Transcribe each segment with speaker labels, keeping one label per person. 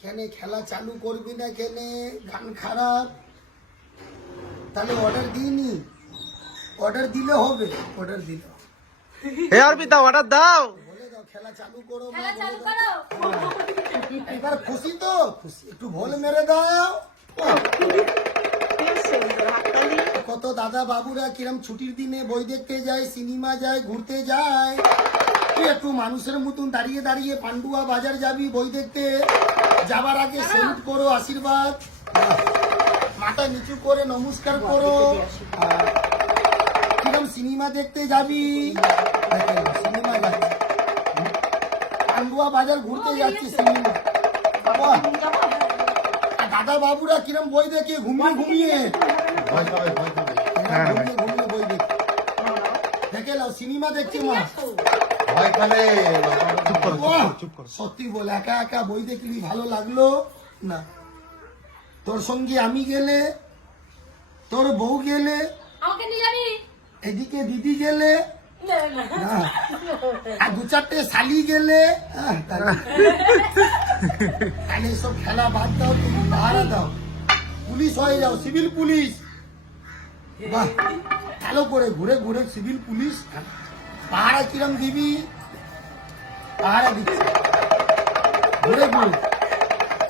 Speaker 1: কেন খেলা চালু করবি না কেনে? গান খারাপ। তাহলে অর্ডার দিইনি। অর্ডার দিলে হবে। অর্ডার দিলে।
Speaker 2: হে অর্পিতা অর্ডার দাও।
Speaker 1: বলে দাও খেলা চালু করো
Speaker 3: খেলা চালু করো।
Speaker 1: এবার খুশি তো? খুশি। একটু ভোল মেরে দাও। কত দাদা বাবুরা কিরম ছুটির দিনে বই দেখতে যায় সিনেমা যায় ঘুরতে যায়। তুই একটু মানুষের মতন দাঁড়িয়ে দাঁড়িয়ে পান্ডুয়া বাজার যাবি বই দেখতে। যাবার আগে সেলুট করো আশীর্বাদ। মাথা নিচু করে নমস্কার করো। কিরম সিনেমা দেখতে যাবি? সিনেমা যাচ্ছি। পান্ডুয়া বাজার ঘুরতে যাচ্ছি সিনেমা দাদা বাবুরা কিরম বই দেখে? ঘুমিয়ে ঘুমিয়ে। বই দেখে। দেখে নাও সিনেমা দেখছি মা।
Speaker 4: ভয় করো!
Speaker 1: সত্যি বল একা একা বই দেখলি ভালো লাগল? না। তোর সঙ্গে আমি গেলে? তোর বউ গেলে?
Speaker 3: আমাকে নিয়ে যাবি?
Speaker 1: এদিকে দিদি গেলে? আর দু চারটে শালি গেলে? তাহলে সব খেলা বাদ দাও তুমি পাহারা দাও। পুলিশ হয়ে যাও সিভিল পুলিশ। বাহ ভালো করে ঘুরে ঘুরে সিভিল পুলিশ। পাহারা কিরম দিবি? পাহারা দিচ্ছি। ঘুরে ঘুরে।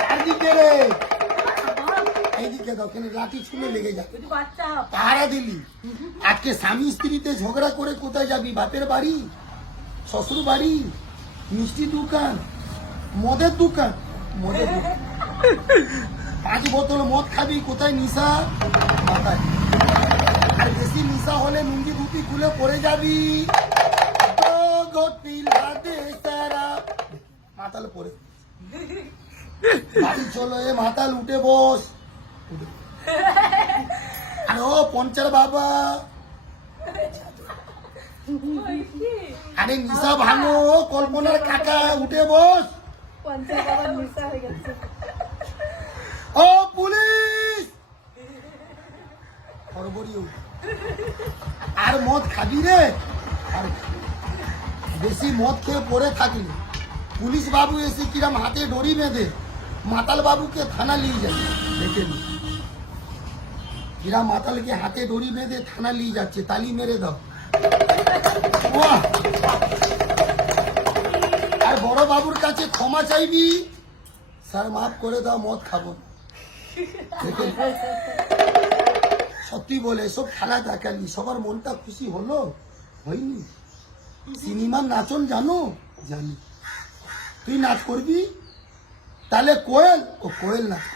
Speaker 1: চারদিকে রে। এইদিকে দাও লাঠি ছুলে লেগে যাবে। পাহারা দিলি। আজকে স্বামী স্ত্রীতে ঝগড়া করে কোথায় যাবি? বাপের বাড়ি? শ্বশুর বাড়ি? মিষ্টি দোকান? মদের দোকান? মদের দোকান। পাঁচ বোতল মদ খাবি? কোথায় নিশা? মাথায়। আর বেশি নিশা হলে লুঙ্গি ধুতি খুলে পড়ে যাবি। মাতাল বাড়ি চলো এ মাতাল উঠে বস। আরে ও পঞ্চার বাবা। আরে নিশা ভাঙো কল্পনার কাকা উঠে বস। ও পুলিশ! আর মদ খাবি রে? আর বেশি মদ খেয়ে পরে থাকলি। পুলিশ বাবু এসে কিরাম হাতে ডরি বেঁধে মাতাল বাবুকে থানা নিয়ে যাবে দেখে নি কিরাম মাতালকে হাতে দড়ি বেঁধে থানা নিয়ে যাচ্ছে, তালি মেরে দাও! আর বড় বাবুর কাছে ক্ষমা চাইবি? স্যার, মাফ করে দাও, মদ খাব। সত্যি বলে, এসব খেলা দেখালি, সবার মনটা খুশি হলো? হয়নি। সিনেমার নাচন জানো? জানি। তুই নাচ করবি? তাহলে কোয়েল? ও কোয়েল নাচ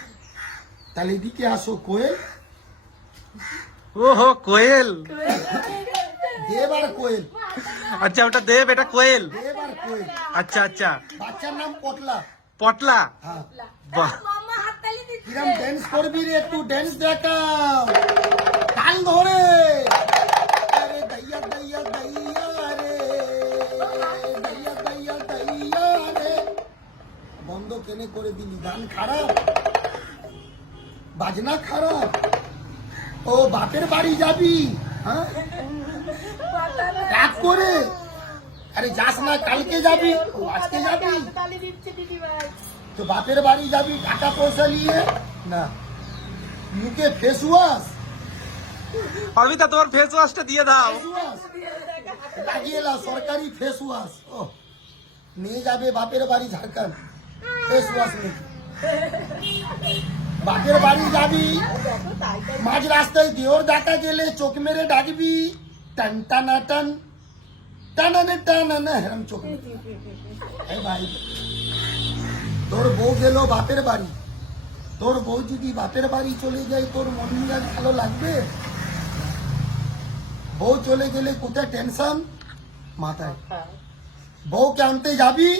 Speaker 1: তাহলে এদিকে আসো কোয়েল।
Speaker 2: ওহো কোয়েল।
Speaker 1: দেব আর কোয়েল।
Speaker 2: আচ্ছা ওটা দেব এটা কোয়েল।
Speaker 1: দেব আর কোয়েল।
Speaker 2: আচ্ছা আচ্ছা।
Speaker 1: বাচ্চার নাম পটলা।
Speaker 2: পটলা?
Speaker 1: হ্যাঁ।
Speaker 2: বাহ।
Speaker 1: কিরম ড্যান্স করবি রে একটু ড্যান্স দেখাও। তাল ধরে কেনে করে দিলি গান খারাপ বাজনা খারাপ ও বাপের বাড়ি যাবি হ্যাঁ? রাগ করে আরে যাস না কালকে যাবি ও আজকে যাবি। তো বাপের বাড়ি যাবি টাকা পয়সা নিয়ে? না। মুখে ফেস ওয়াশ
Speaker 2: অর্পিতা তোমার ফেস ওয়াশটা দিয়ে দাও।
Speaker 1: লাগিয়ে সরকারি ফেস ওয়াশ ও নিয়ে যাবে বাপের বাড়ি ঝাড়খণ্ড। ফেস বাপের বাড়ি যাবি। মাঝ রাস্তায় দেওর দেখা গেলে চোখ মেরে ডাকবি। টান, টানা, টান। টানানে টানানা হেরম চোখ ভাই, তোর বউ গেল বাপের বাড়ি। তোর বউ যদি বাপের বাড়ি চলে যায়, তোর মন মেজাজ ভালো লাগবে? বউ চলে গেলে কোথায় টেনশন? মাথায়। বউকে আনতে যাবি?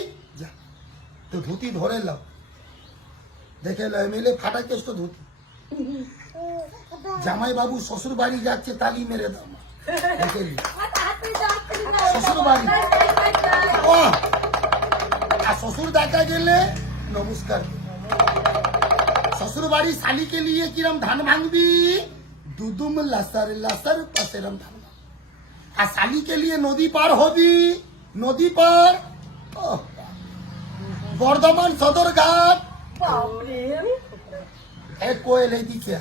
Speaker 1: তো ধুতি ধরে লাও দেখে লো এমএলএ ফাটা কেস তো ধুতি। জামাই বাবু শ্বশুর বাড়ি যাচ্ছে তালি মেরে দাও দেখে। শ্বশুর বাড়ি। ও! আর শ্বশুর দেখা গেলে নমস্কার। শ্বশুর বাড়ি শালিকে নিয়ে কিরম ধান ভাঙবি? দুদুম লাসার লাসার পাশেরম ধান আর শালিকে নিয়ে নদী পার হবি নদী পার ওহ, বর্ধমান সদর ঘাট।
Speaker 3: বাপরে।
Speaker 1: এ কোয়েল এইদিকে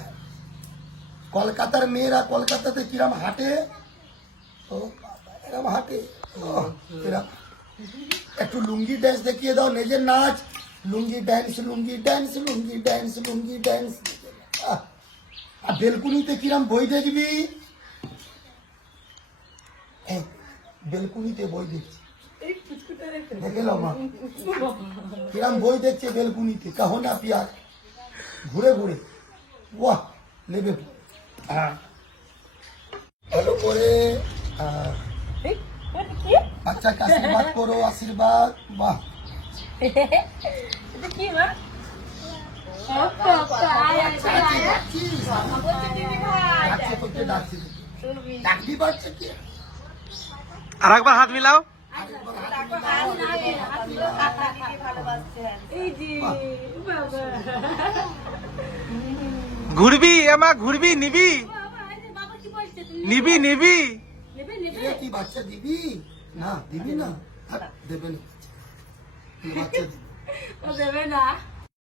Speaker 1: কলকাতার মেয়েরা কলকাতাতে কিরাম হাঁটে? ও এরম হাঁটে? এরম। একটু লুঙ্গি ড্যান্স দেখিয়ে দাও নিজের নাচ। Lungi dance lungi dance lungi dance lungi dance আর বেলকুনিতে কিরাম বই দেখবি? এই, বেলকুনিতে বই দেখছি। দেখে লো কিরাম বই দেখছে বেলকুনিতে কাহো না পিয়ার। ঘুরে ঘুরে। বাহ নেবে হ্যাঁ। ভালো করে বাচ্চাকে আশীর্বাদ করো আশীর্বাদ। বাহ।
Speaker 3: কি মা?
Speaker 2: আর একবার হাত মিলাও। ঘুরবি আমা ঘুরবি নিবি। নিবি নিবি।
Speaker 1: কি বাচ্চা দিবি? না দিবি না। দেবে না। বাচ্চা দিবি?
Speaker 3: দেবে না।